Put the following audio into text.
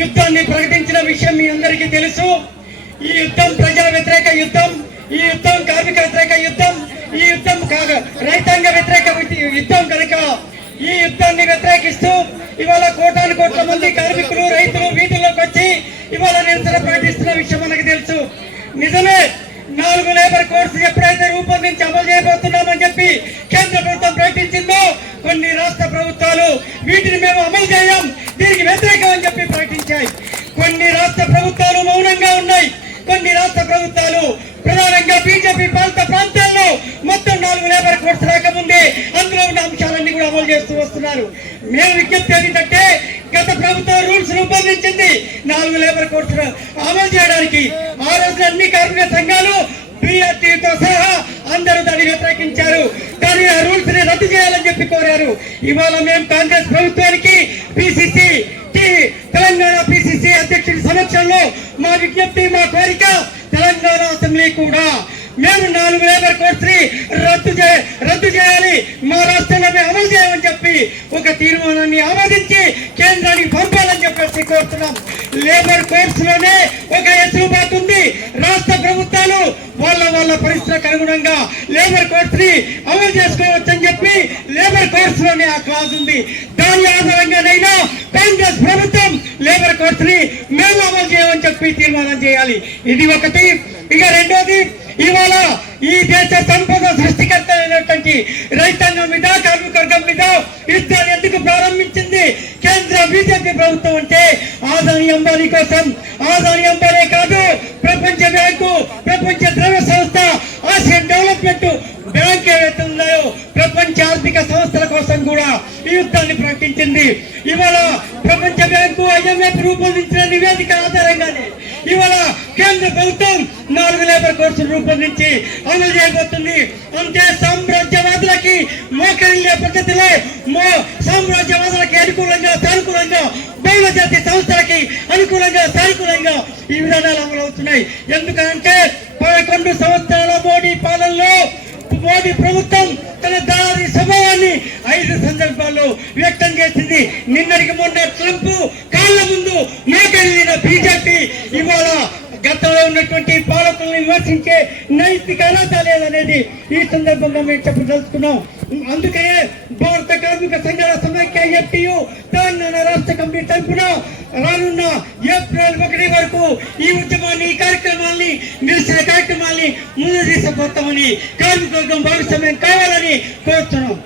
యుద్ధాన్ని ప్రకటించిన విషయం మీ అందరికీ తెలుసు. ఈ యుద్ధం ప్రజా వ్యతిరేక యుద్ధం ఈ యుద్ధం కార్మిక వ్యతిరేక యుద్ధం ఈ యుద్ధం కాక రైతాంగ వ్యతిరేక యుద్ధం కనుక ఈ యుద్ధాన్ని వ్యతిరేకిస్తూ ఇవాళ కోటాను కోట్ల మంది కార్మికులు రైతులు వీధుల్లోకి వచ్చి ఇవాళ నిరసన ప్రకటిస్తున్న విషయం మనకు తెలుసు. నిజమే నాలుగు లేబర్ కోర్సు ఎప్పుడైతే రూపొందించి అమలు చేయబోతున్నామని చెప్పి కేంద్ర ప్రభుత్వం ప్రకటించిందో కొన్ని రాష్ట్ర ప్రభుత్వాలు వీటిని మేము అమలు చేయం దీనికి వ్యతిరేకం అని కొన్ని రాష్ట్ర ప్రభుత్వాలు మౌనంగా ఉన్నాయి. కొన్ని రాష్ట్ర ప్రభుత్వాలు ప్రధానంగా బీజేపీ పాలిత ప్రాంతాల్లో మొత్తం నాలుగు లేబర్ కోర్సు రాకముందే అందులో ఉన్న అంశాలన్నీ కూడా అమలు చేస్తూ వస్తున్నారు. మేము విజ్ఞప్తి ఏంటంటే గత ప్రభుత్వం రూల్స్ రూపొందించింది. నాలుగు లేబర్ కోర్సులు అమలు చేయడానికి ఆ రోజు అన్ని కార్మిక సంఘాలు బీఆర్టీతో సహా అందరూ దాన్ని వ్యతిరేకించారు. కానీ ఆ రూల్స్ని రద్దు చేయాలని చెప్పి కోరారు. ఇవాళ మేము కాంగ్రెస్ ప్రభుత్వానికి పిసిసి తెలంగాణ పిసిసి అధ్యక్షుడి సమక్షంలో మా విజ్ఞప్తి మా కోరిక తెలంగాణ అసెంబ్లీ కూడా. మేము నాలుగు లేబర్ కోర్స్ని రద్దు చే రద్దు చేయాలి. మా రాష్ట్రంలో మేము అమలు చేయమని చెప్పి ఒక తీర్మానాన్ని ఆమోదించి కేంద్రానికి పంపాలని చెప్పేసి కోరుతున్నాం. లేబర్ కోర్స్లోనే ఒక ఎసులుబాటు వాళ్ళ పరిస్థితులకు అనుగుణంగా లేబర్ కోర్స్ని అమలు చేసుకోవచ్చని చెప్పి లేబర్ కోర్స్లోనే ఆ క్లాజ్ ఉంది. దాని ఆధారంగానైనా కాంగ్రెస్ ప్రభుత్వం లేబర్ కోర్స్ని మేము అమలు చేయమని చెప్పి తీర్మానం చేయాలి. ఇది ఒకటి. ఇక రెండోది ఇవాళ ఈ దేశ సంపద సృష్టికర్త అయినటువంటి రైతాంగం మీద కార్మిక వర్గం మీద యుద్ధాలు ఎందుకు ప్రారంభించింది? కేంద్ర బీజేపీ ప్రభుత్వం అంటే ఆదాని అంబానీ కోసం. ఆదాని అంబానీ కాదు ప్రపంచ బ్యాంకు ప్రపంచ ద్రవ్య చేసినట్టు బ్యాంక్ ఏవైతే ఉన్నాయో ప్రపంచ ఆర్థిక సంస్థల కోసం కూడా ఈ యుద్ధాన్ని ప్రకటించింది. ఇవాళ ప్రపంచ బ్యాంకు ఐఎంఎఫ్ రూపొందించిన నివేదిక ఆధారంగానే ఇవాళ కేంద్ర ప్రభుత్వం నాలుగు లేబర్ కోర్సులు రూపొందించి అమలు చేయబోతుంది. అంతే సామ్రాజ్యవాదులకి మోకరిల్లే పద్ధతిలో మో సామ్రాజ్యవాదులకి అనుకూలంగా సానుకూలంగా బహుళ జాతి సంస్థలకి అనుకూలంగా సానుకూలంగా ఈ విధానాలు అమలవుతున్నాయి. ఎందుకంటే పదకొండు సంవత్సరాలు మోడీ ప్రభుత్వం తన దారి స్వభావాన్ని ఐదు సందర్భాల్లో వ్యక్తం చేసింది. నిన్నటికి మొన్న ట్రంప్ కాళ్ళ ముందు మేకెళ్ళిన బీజేపీ ఇవాళ గతంలో ఉన్నటువంటి విమర్శించే నైతిక అర్హత లేదనేది ఈ సందర్భంగా మేము చెప్పదలుచుకున్నాం. అందుకే భారత కార్మిక సంఘాల సమైక్య ఎఫ్టీయు తెలంగాణ రాష్ట్ర కమిటీ తరఫున రానున్న ఏప్రిల్ ఒకటి వరకు ఈ ఉద్యమాన్ని ఈ కార్యక్రమాల్ని నిలిచిన కార్యక్రమాల్ని ముందు తీసుకుపోతామని కార్మిక వర్గం భాగస్వామ్యం కావాలని కోరుతున్నాం.